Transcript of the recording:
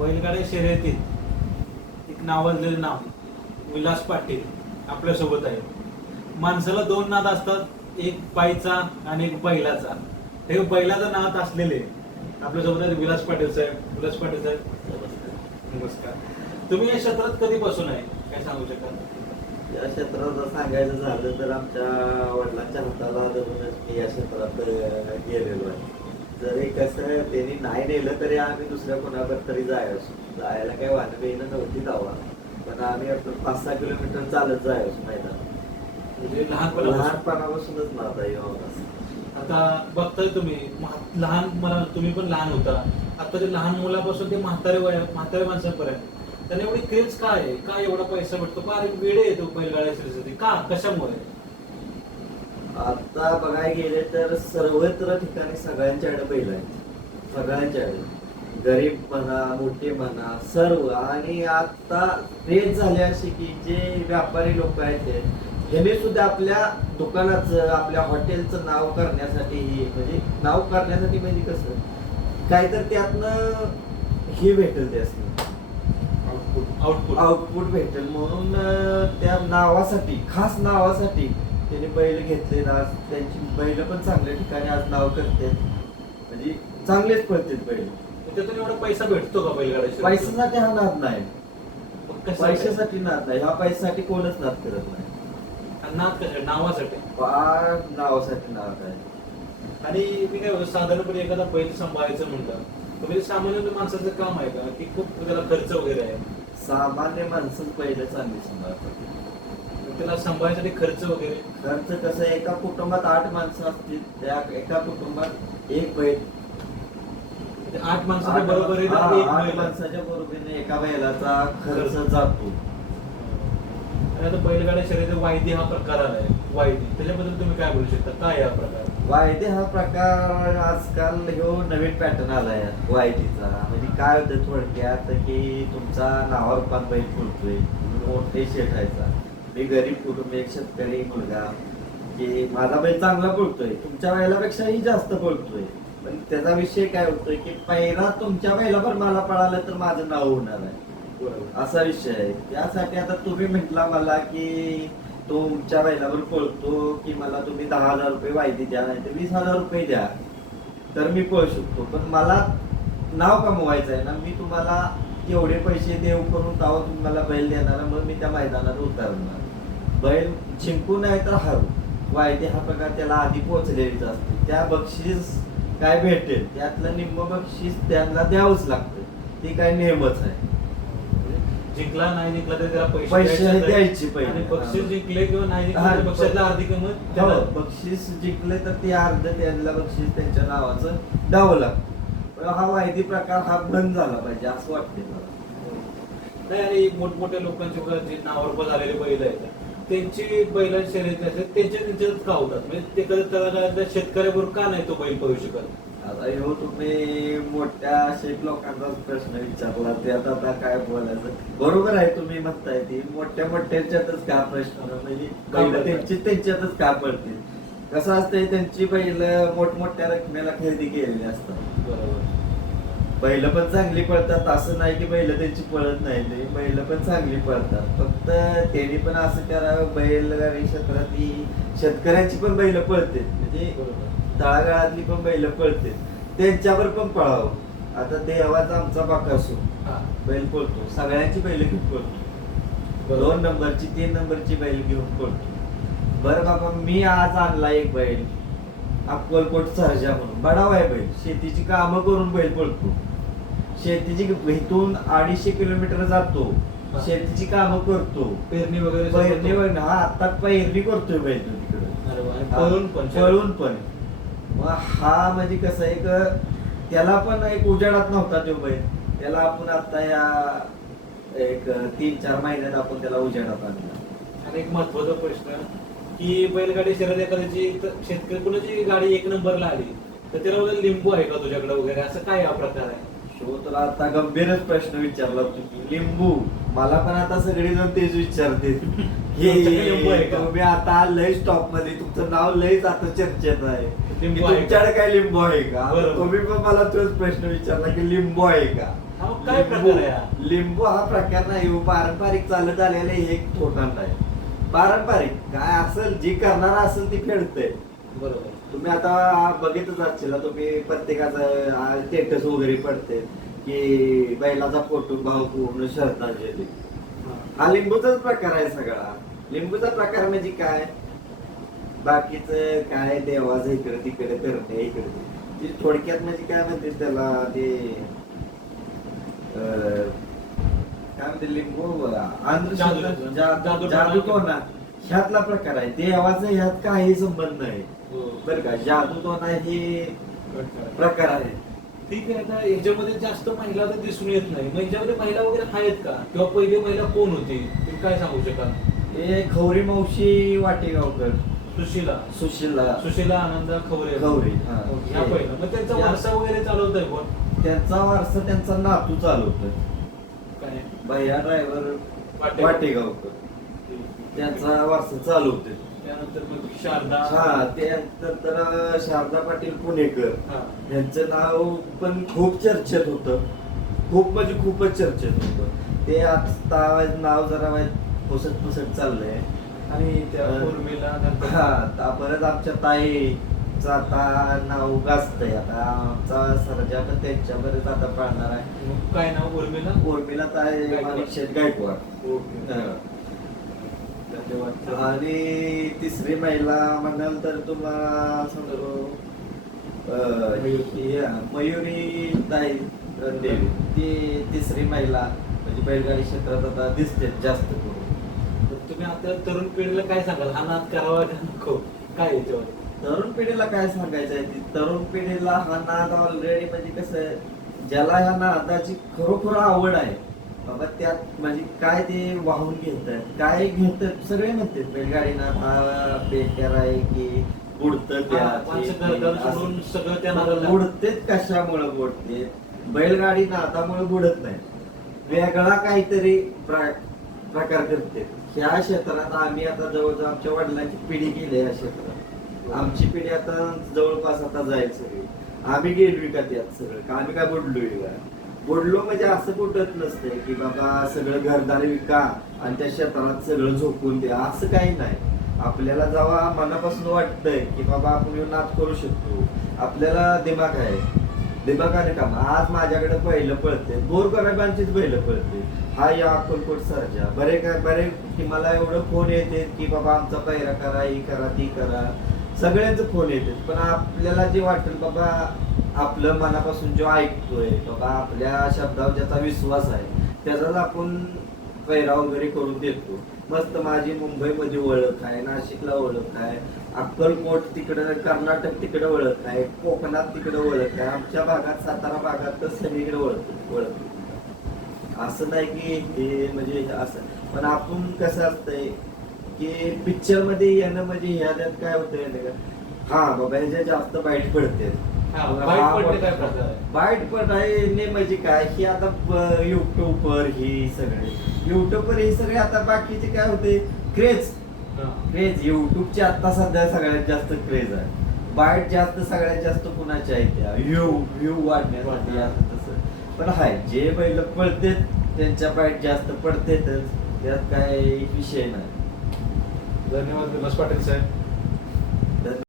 बैलगाड्या शर्यतीत एक नावाजलेलं नाव विलास पाटील आपल्यासोबत आहे. माणसाला दोन नाद असतात, एक पायचा आणि एक बैलाचा. हे बैलाचा नाद असलेले आपल्यासोबत आहे विलास पाटील साहेब. विलास पाटील साहेब नमस्कार. तुम्ही या क्षेत्रात कधीपासून आहे, काय सांगू शकाल? या क्षेत्रात सांगायचं झालं तर आमच्या वडिलांच्या हाताला धरूनच मी या क्षेत्रात गेलेलो आहे. जरी कसं त्यांनी नाही नेलं तरी आम्ही दुसऱ्या कोणावर तरी जायला काही वाहनं येणं नव्हती जावा, पण आम्ही 5-6 किलोमीटर चालत जायचो मैदानात. म्हणजे लहानपणापासूनच नाता येऊ. आता बघताय तुम्ही तुम्ही पण लहान होता, आता ते लहान मुलापासून ते म्हातारे माणसांपर्यंत त्यांना एवढी क्रेज काय आहे? का एवढा पैसा भेटतो? का वेळे येतो बैलगाड्या शर्यतीसाठी? का, कशामुळे? आता बघायला गेले तर सर्वत्र ठिकाणी सगळ्यांच्याकडे बैल आहेत, सगळ्यांच्याकडे, गरीब म्हणा मोठे म्हणा सर्व. आणि आता क्रेज झाली अशी की जे व्यापारी लोक आहेत ह्यांनी सुद्धा आपल्या दुकानाचं आपल्या हॉटेलचं नाव करण्यासाठी, म्हणजे नाव करण्यासाठी म्हणजे कसं काय तर त्यातनं हे भेटेल, त्यासनी आउटपुट भेटेल म्हणून त्या नावासाठी, खास नावासाठी त्यांनी बैल घेतले. आज त्यांची बैल पण चांगल्या ठिकाणी आज नाव करतात, म्हणजे चांगलेच पडतात बैल. त्यातून एवढा पैसा भेटतो का बैलगाड्या? पैशासाठी हा नाद नाही, पैशासाठी नाद नाही, ह्या पैशासाठी कोणच नाद करत नाही. नाद कशा? नावासाठी. नावासाठी नाद आहे. आणि मी काय साधारणपणे एखादा बैल सांभाळायचं म्हणलं तर सामान्य माणसाचं काम आहे का, की खूप त्याला खर्च वगैरे आहे? सामान्य माणसं पहिले चांगली सांभाळतात. त्याला सांभाळण्यासाठी खर्च वगैरे? खर्च कसं, एका कुटुंबात 8 माणसं असतील, त्या एका कुटुंबात एक बैल, 8 माणसाच्या बरोबरीने 8 माणसाच्या बरोबरीने एका बैलाचा खर्च जातो. आणि आता बैलगाड्या शर्यत वायदी हा प्रकार आलाय, वायदी, त्याच्याबद्दल तुम्ही काय बोलू शकता? काय हा प्रकार? वायदे हा प्रकार आजकाल ह्यो नवीन पॅटर्न आलाय वायदीचा. म्हणजे काय होतं थोडक्यात की तुमचा नावारूपात बैल पडतोय, मोठे शेठायचा, मी गरीब कुटुंब, एक शेतकरी मुलगा, की माझा बैल चांगला पळतोय, तुमच्या बैलापेक्षाही जास्त पळतोय, पण त्याचा विषय काय होतोय की पहिला तुमच्या बैलावर मला पळालं तर माझं नाव होणार आहे, असा विषय आहे. त्यासाठी आता तुम्ही म्हटला मला की तुमच्या बैलावर पळतो की मला तुम्ही 10,000 रुपये वायदी द्या, नाही तर 20,000 रुपये द्या, तर मी पळू शकतो. पण मला नाव कमवायचं आहे ना, मी तुम्हाला एवढे पैसे देऊ करून तेव्हा तुम्ही मला बैल देणार, मग मी त्या मैदानात उतरणार. बैल जिंकू नाही तर हरू, वायदे हा प्रकार त्याला आधी पोहोचलेलीच असते. त्या बक्षीस काय भेटेल त्यातलं निम्म बक्षीस त्यांना द्यावंच लागतं, ती काय नियमच आहे. जिंकला नाही जिंकला तरी त्याला पैसे द्यायचे पहिले. आणि बक्षीस जिंकले किंवा नाही जिंकले बक्षीसला अर्धी किंमत. बक्षीस जिंकले तर ते अर्ध त्यांना बक्षीस त्यांच्या नावाचं द्यावं लागतं. हा वायदी प्रकार हा बंद झाला पाहिजे असं वाटते मला. नाही, आणि मोठमोठ्या लोकांचे जे नावावर झालेले बैल आहेत त्यांची बैल शर्यती असतात, त्यांच्याच का होतात? म्हणजे ते कधी त्याला शेतकऱ्याबरोबर का नाही तो बैल पळू शकत? आता ह्यो तुम्ही मोठ्या शेत लोकांचाच प्रश्न विचारला, त्यात आता काय बोलायचं. बरोबर आहे तुम्ही म्हणताय, ती मोठ्याच्यातच का प्रश्न, म्हणजे बैल त्यांच्यातच का पडतील. कसं असतंय, त्यांची बैल मोठमोठ्या रकमेला खरेदी केलेली असतात. बरोबर, बैल पण चांगली पळतात, असं नाही की बैल त्यांची पळत नाही, ते बैल पण चांगली पळतात. फक्त त्यांनी पण असं करावं, बैलगाडी क्षेत्रातली शेतकऱ्यांची पण बैल पळते, म्हणजे तळागाळातली पण बैल पळते, त्यांच्यावर पण पळावं. आता देवाचा आमचा बाकासू बैल पळतो, सगळ्यांची बैल घेऊन पळतो, 2 नंबरची 3 नंबरची बैल घेऊन पळतो. बरं बाबा, मी आज आणला एक बैल अक्कलकोट सर्जा म्हणून, बडाव आहे बैल, शेतीची कामं करून बैल पळतो, शेतीची इथून 250 किलोमीटर जातो, शेतीची कामं करतो, पेरणी वगैरे हा आता पेरणी करतोय बैल तिकडे पळून पण. मग हा म्हणजे कसं एक त्याला पण एक उजेडात नव्हता तो बैल, त्याला आपण आता या एक 3-4 महिन्यात आपण त्याला उजेडात आणला. आणि एक महत्वाचा प्रश्न की बैलगाडी शर्यत एखाद्याची शेतकरी कुणाची गाडी 1 नंबरला आली तर त्याला वगैरे लिंबू आहे का तुझ्याकडे वगैरे, असं काय हा प्रकार आहे? तुला आता गंभीरच प्रश्न विचारला तुम्ही. लिंबू मला पण आता सगळेजण तेच विचारते तुम्ही आता लय स्टॉप मध्ये, तुमचं नाव लयच आता चर्चेत आहे, तुमच्याकडे काय लिंबू आहे का? तुम्ही पण मला तोच प्रश्न विचारला की लिंबू आहे का. हा मग काय प्रकार आहे हा? लिंबू हा प्रकार नाही हो, पारंपरिक चालत आलेले हे एक थोटांड आहे. पारंपरिक काय असेल जी करणार असेल ती फेडतंय. बरोबर. तुम्ही आता बघितच असेल तुम्ही प्रत्येकाचं स्टेटस वगैरे पडते की बैलाचा फोटो भाव पूर्ण श्रद्धांजली. हा. हा लिंबूचाच प्रकार आहे सगळा. लिंबूचा प्रकार म्हणजे काय, बाकीच काय देवाचं इकडे तिकडे करणे इकडे ते थोडक्यात म्हणजे काय म्हणते त्याला ते काय म्हणते लिंबू अंधश्रद्धा जादू टोना ह्यातला प्रकार आहे. देवाचा ह्यात काही संबंध नाही हो. बरं का. जादू टोना हे प्रकार आहे. ठीक आहे. आता ह्याच्यामध्ये जास्त महिला तर दिसून येत नाही. मग ह्याच्यामध्ये महिला वगैरे आहेत का, किंवा पहिले महिला कोण होती तुम्ही काय सांगू शकाल? हे खवरी मावशी वाटेगावकर, सुशीला सुशीला सुशीला आनंद खवरे. खवरे, हा. ह्या पहिलं. मग त्यांचा या- वारसा वगैरे चालवतोय कोण? त्यांचा वारसा त्यांचा नातू चालवतोय काय भैया ड्रायव्हर वाटेगाव. वाटेगावकर. त्यांचा वारसा चालवतोय. त्यानंतर मग शारदा. हा त्यानंतर शारदा पाटील पुणेकर हा. यांचं नाव पण खूप चर्चेत होतं. खूप म्हणजे खूपच चर्चेत होतं. ते आता नाव जरा पुसट पुसट चाललंय. आणि त्या उर्मिला नंतर हा परत आमच्या ताईचं आता नाव गाजतंय. आता आमचा सर्जा पण त्यांच्यावरच आता पाळणार आहे. मग काय नाव? उर्मिला. उर्मिला ताई माणिक शेठ गायकवाड. ओके. हा. धन्यवाद. आणि तिसरी महिला म्हणाल तर तुम्हाला सांगतो मयुरी ताई देवी. ती तिसरी महिला म्हणजे बैलगाडी क्षेत्रात आता दिसते जास्त करून. तर तुम्ही आता तरुण पिढीला काय सांगाल? हा नाद करावा का नको? काय याच्यावर? तरुण पिढीला काय सांगायचं आहे, ती तरुण पिढीला हा नाद ऑलरेडी म्हणजे कसं आहे, ज्याला ह्या नादाची खरोखर आवड आहे बाबा त्यात म्हणजे काय ते वाहून घेतात, काय घेतात सगळे म्हणते बैलगाडी नाद हा बेकार आहे की बुडतं माणसं घर सोडून सगळं त्या नादाला बुडतेच. कशामुळे बुडते? बैलगाडी नादामुळे बुडत नाही, वेगळा काहीतरी प्रकार करते. ह्या क्षेत्रात आम्ही आता जवळजवळ आमच्या वडिलांची पिढी गेली या क्षेत्रात. आमची पिढी आता जवळपास आता जाईल सगळी. आम्ही गेलोय का त्यात सगळं का? आम्ही काय बुडलोय का? बुडलो म्हणजे असं कुठंच नसतंय की बाबा सगळं घरदार विका आणि त्या क्षेत्रात सगळं झोपून द्या, असं काही नाही. आपल्याला जेव्हा मनापासून वाटतंय की बाबा आपण ह्यो नाद करू शकतो, आपल्याला दिमाग आहे, दिमागाने काम. आज माझ्याकडे पहिलं पळते गोरगरिबांचीच बैल पळते. हा या अक्कलकोट सर्जा बरे की मला एवढं फोन येते की बाबा आमचा पैरा करा, ही करा ती करा, सगळ्यांचे फोन येते. पण आपल्याला जे वाटेल बाबा आपलं मनापासून जो ऐकतोय बाबा आपल्या शब्दावर ज्याचा विश्वास आहे त्याचाच आपण पैरा वगैरे करून देतो. मस्त माझी मुंबईमध्ये ओळख आहे, नाशिकला ओळख आहे, अक्कलकोट तिकडं कर्नाटक तिकडे ओळख आहे, कोकणात तिकडे ओळख आहे, आमच्या भागात सातारा भागात तर सगळीकडे ओळख. असं नाही की हे म्हणजे असं. पण आपण कसं असतंय की पिक्चर मध्ये येणं म्हणजे ह्याच्यात काय होतंय हा बाबा ह्याच्या जास्त बाईट पडते. बाईट पडायने म्हणजे काय की आता युट्यूबवर ही सगळे आता बाकीचे काय होते क्रेज युट्यूबचे आता सध्या सगळ्यात जास्त क्रेज आहे. बाईट जास्त सगळ्यात जास्त कुणाच्या आहे त्या व्ह्यू वाढण्यासाठी असं तसं. पण हाय जे बैल पळते त्यांच्या बाईट जास्त पडतेच, त्यात काय विषय नाही. धन्यवाद विलास पाटील साहेब.